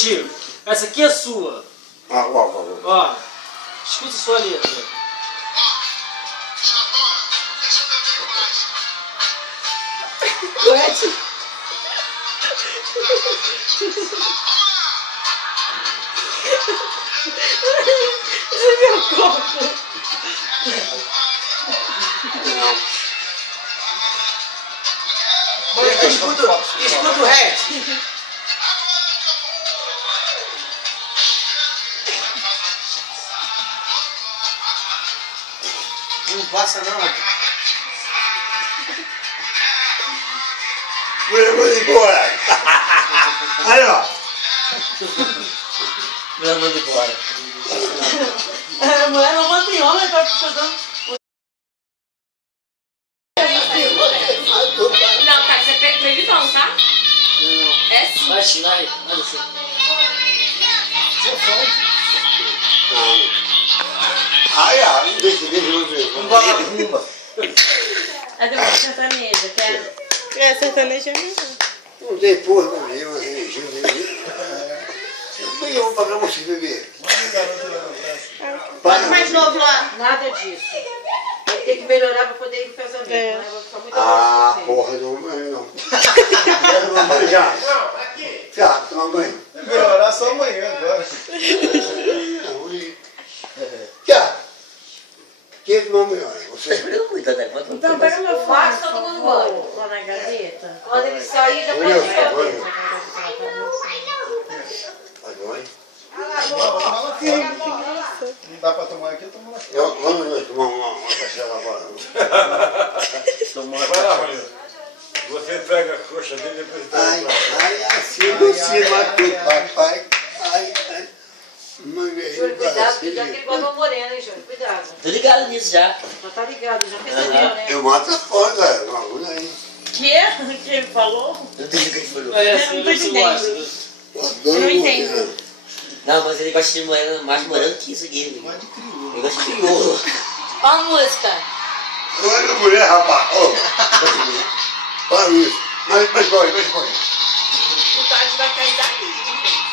Tio, essa aqui é sua. Ó, escuta sua letra. Ué, tio? Esse é meu corpo. Escuta o resto. Não passa não, rapaz. Vamos embora. Aí, ó. Não, manda embora. A mulher não manda em homem, tá precisando. Não, tá, você pega previsão, tá? Não. É sim. Vai, Chinai, olha assim. Seu fone. Aí, ó. Deixa eu ver. Vamos bolar rumba. Aí tem uma sertaneja, quero. É, sertaneja mesmo. Não tem porra pra mim, uma religião. Eu vou pagar você beber. Pode mais novo lá. Nada disso. Vai ter que melhorar pra poder ir pro casamento. É. Né? Vai ficar muito Porra, não. Quero tomar banho já. Não, aqui. Já, tomar banho. Melhorar só amanhã agora. Já. Quem tomar banho? Você. Então pega meu fone, tá tomando banho. Lá na gaveta. Quando ele sair, já pode ficar. Vou tomar lá fora. Não dá pra tomar aqui, eu tomo lá fora. Vamos tomar uma cachaça agora. Vai lá, Rony. Você pega a coxa dele e depois Ai, assim você matou, papai. Ai. Júlio, cuidado, que já que ele botou morena, hein, Júlio? Cuidado. Tô ligado nisso já. Já tá ligado, já percebeu, né? Eu mato a foto, uma agulha aí. Que? Que ele falou? Eu entendi o que ele falou. É assim, não tô entendendo. Eu adoro Eu não morena. entendo. Não, mas ele gosta de moreno, mais moreno que isso aqui. Ele gosta de crioulo. Qual a música? Eu era mulher, rapaz. Para isso. Mas corre. O Tade vai cair daqui.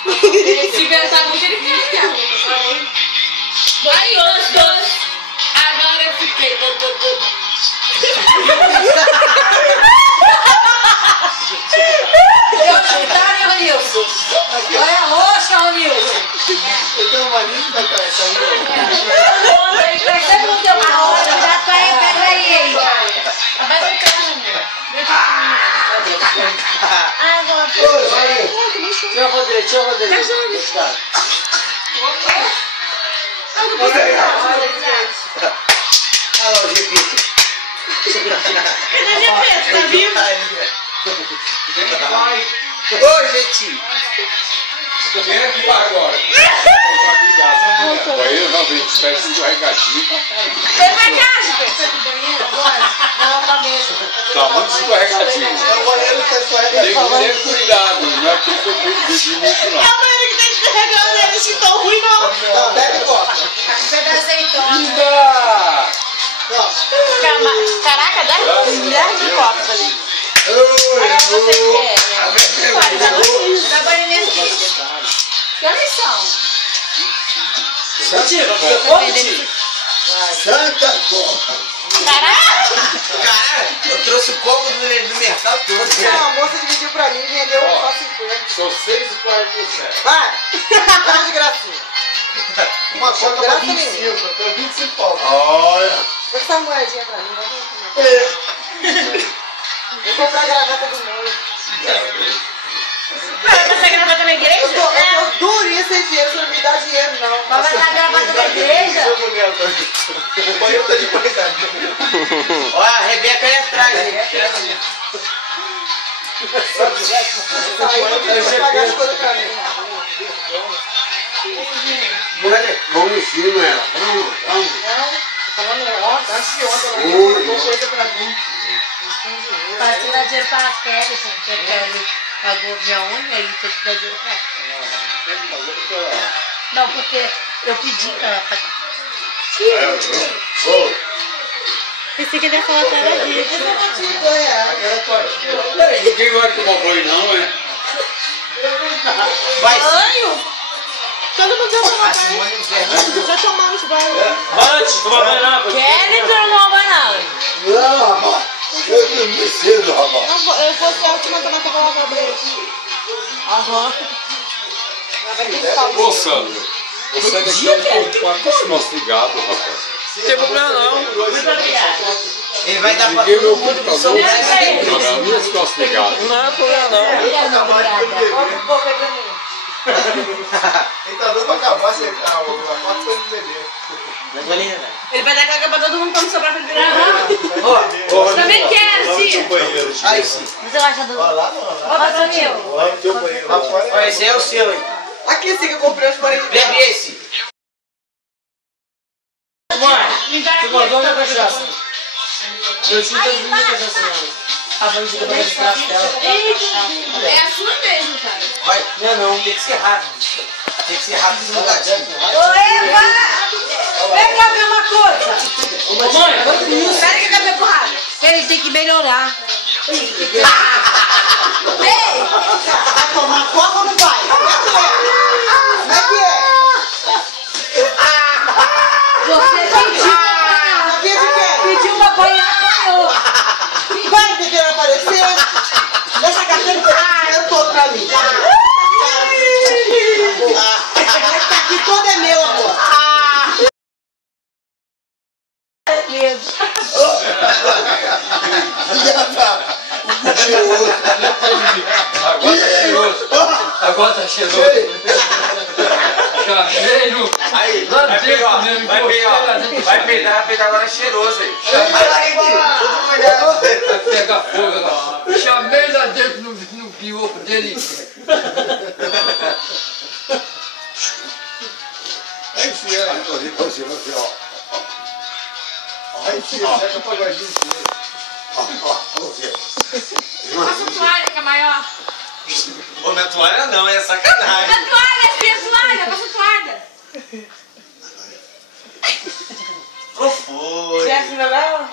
Se inventar muito, ele cai mesmo. Ai, dois. Agora eu fiquei. Tá, Ronilson? Olha a roxa, Ronilson. Eu tenho uma lista, cara. Sempre não deu uma hora. Já pega aí. Vai no carro. Água, Deixa eu Rodrigo. Olha lá o Gepito. Cadê a Gepeta? Tá vivo? Ô, Gentinho. Quem é que vai agora? Banheiro não, vem de festa escorregadinho. Vem pra cá, Gepeta. Não, tá mesmo. Tá muito escorregadinho. O banheiro tá Tem escorregado. que ter cuidado, não é porque eu bebi muito não. A mulher que tá escorregando ele, se tão ruim, não. Não, bebe copa. Pega azeitona. Ainda! Caraca, 10 de copos ali. Agora você quer. Olha, dá banho nesse aqui. Que horas são? Santa porra. Caraca! Caralho, eu trouxe o copo do mercado todo. Não, a moça dividiu pra mim e vendeu só 50. São 6h47. Vai! Tá de gracinha. Uma coca pra Graça 25, eu tenho 25 pau. Olha. Vou essa moedinha pra mim, vou comprar a gravata do meio. Vai passar gravata na igreja? Eu tô durinha sem dinheiro, você não me dá dinheiro, não. Vai passar gravata na igreja? O banheiro tá de qualidade. Olha, a Rebeca aí atrás. Eu já pagar as coisas pra mim. Vamos em cima, ela. Vamos. Não, tô falando ontem, antes de ontem, ela comprou coisa pra mim. Para você dar dinheiro para as férias, porque a Kelly pagou minha unha e tem que dar dinheiro para ela. Não, porque eu pedi para ela pagar. Pensei que ele ia falar que era disso. Peraí, ninguém vai tomar banho não, é? Vai sim. Banho? Todo mundo vai tomar banho. Já tomamos banho. Antes, tomar banho não. Kelly tomou banho. Não, rapaz. Eu dormi cedo, rapaz. Eu vou ser a última também que eu vou lavar banho. Aham. Ô, Sandro, você daqui com o nosso ligado, rapaz. Não tem problema não. Muito obrigada. Ele vai dar pra Liguei meu todo mundo que computador, souber. programa, e esse nosso ligado? Não é problema não. Obrigada. Bota um pouco aí pra mim. Ele tá dando pra acabar a foto foi no bebê. Ele vai dar caga pra todo mundo quando sobrar pra ele virar. Também quero, tia. Aí sim. Você gosta do... Olha lá, não. Bota pra mim. Lá no teu banheiro. Lá fora Olha, esse é o seu, hein? Aqui esse que eu comprei os 40. Bebe esse. Mãe, Me dá você aqui. guardou minha cachaça? Meu tio tá bebendo minha cachaça não. A mãe fica pra respirar dela. É a sua mesmo, cara. Vai. Não, tem que ser rápido. Tem que ser rápido no gatinho. Ô, Eva! Vem cá ver uma coisa. Mãe, vai com isso. Espera que eu quero porrada. Ele tem que melhorar. Ei! Vai tomar coca ou não vai? Como é que é? Você pediu pra apanhar, apanhou. Vai que quer aparecer? Deixa a carteira eu tô pra mim. Esse aqui todo é meu, amor. Agora tá cheiroso. Chaveiro. Aí, Lá dentro, vai peidar agora cheiroso aí. Vai pegar fogo agora. Chamei lá dentro no pioco dele. Aí sim, ó. Aí sim, seca o pagodinho. Passa a toalha, que é maior. Ô, minha toalha não, é sacanagem. A toalha, filha, a toalha. Passa a toalha. Não foi. Desce, meu Léo.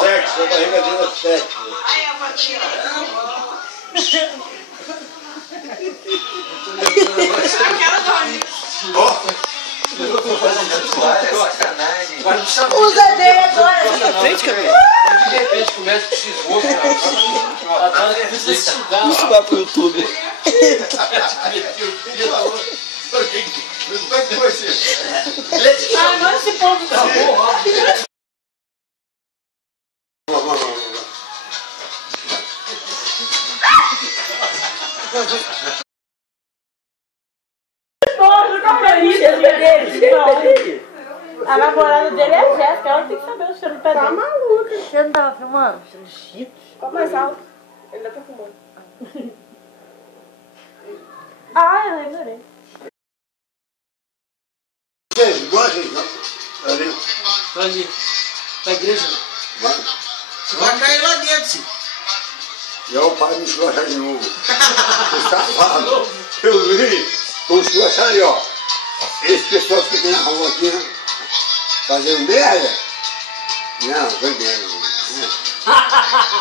Sexo, a barriga dele é sexo. Aí, a patinha. Aquela dorme. Toalha é sacanagem. Usa dele agora. De repente começa com esses outros. Isso vai pro YouTube. Como é que vai ser? Ah, não, esse povo tá bom. A namorada dele é a Jéssica, ela tem que saber o cheiro do pé dele. Tá maluca. Você não tava filmando? Cheiro de Cheetos? Fala mais alto. Ele ainda tá fumando. Ah, eu lembrei. Ali. Na igreja. Você vai cair lá dentro, sim. E aí o pai me esculachar de novo. O safado. Eu vi. O esculachar ali, ó. Esse pessoal que tem na rua aqui, né? Fazendo merda. Não, foi merda.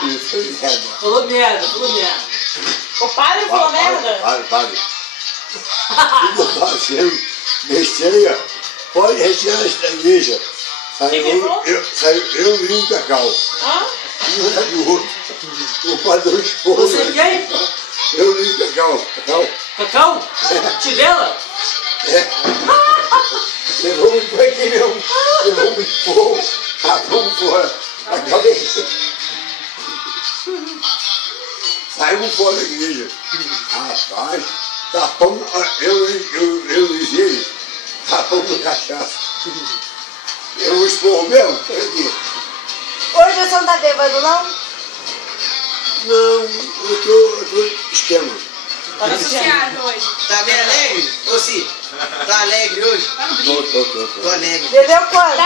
Isso foi merda. Falou merda, falou merda. O padre falou merda? Padre. Tudo fazendo besteira. Pode retirar esta igreja. Saiu eu e um cacau. Hã? Um era do outro. O padrão esposo. Você quem? Eu e o cacau. Cacau? Tivela? Levou um pequenão. Levou um esporro. Rapamos fora. A cabeça. Saímos fora da igreja. Rapaz, tapamos. Eu e ele. Tapamos cachaça. Eu um esporro mesmo. Hoje você não tá bêbado, não? Não, eu tô esquema. Tá associado hoje. Tá bem alegre? Ô, Sim, tá alegre hoje? Tô. Tô alegre. Bebeu quanto?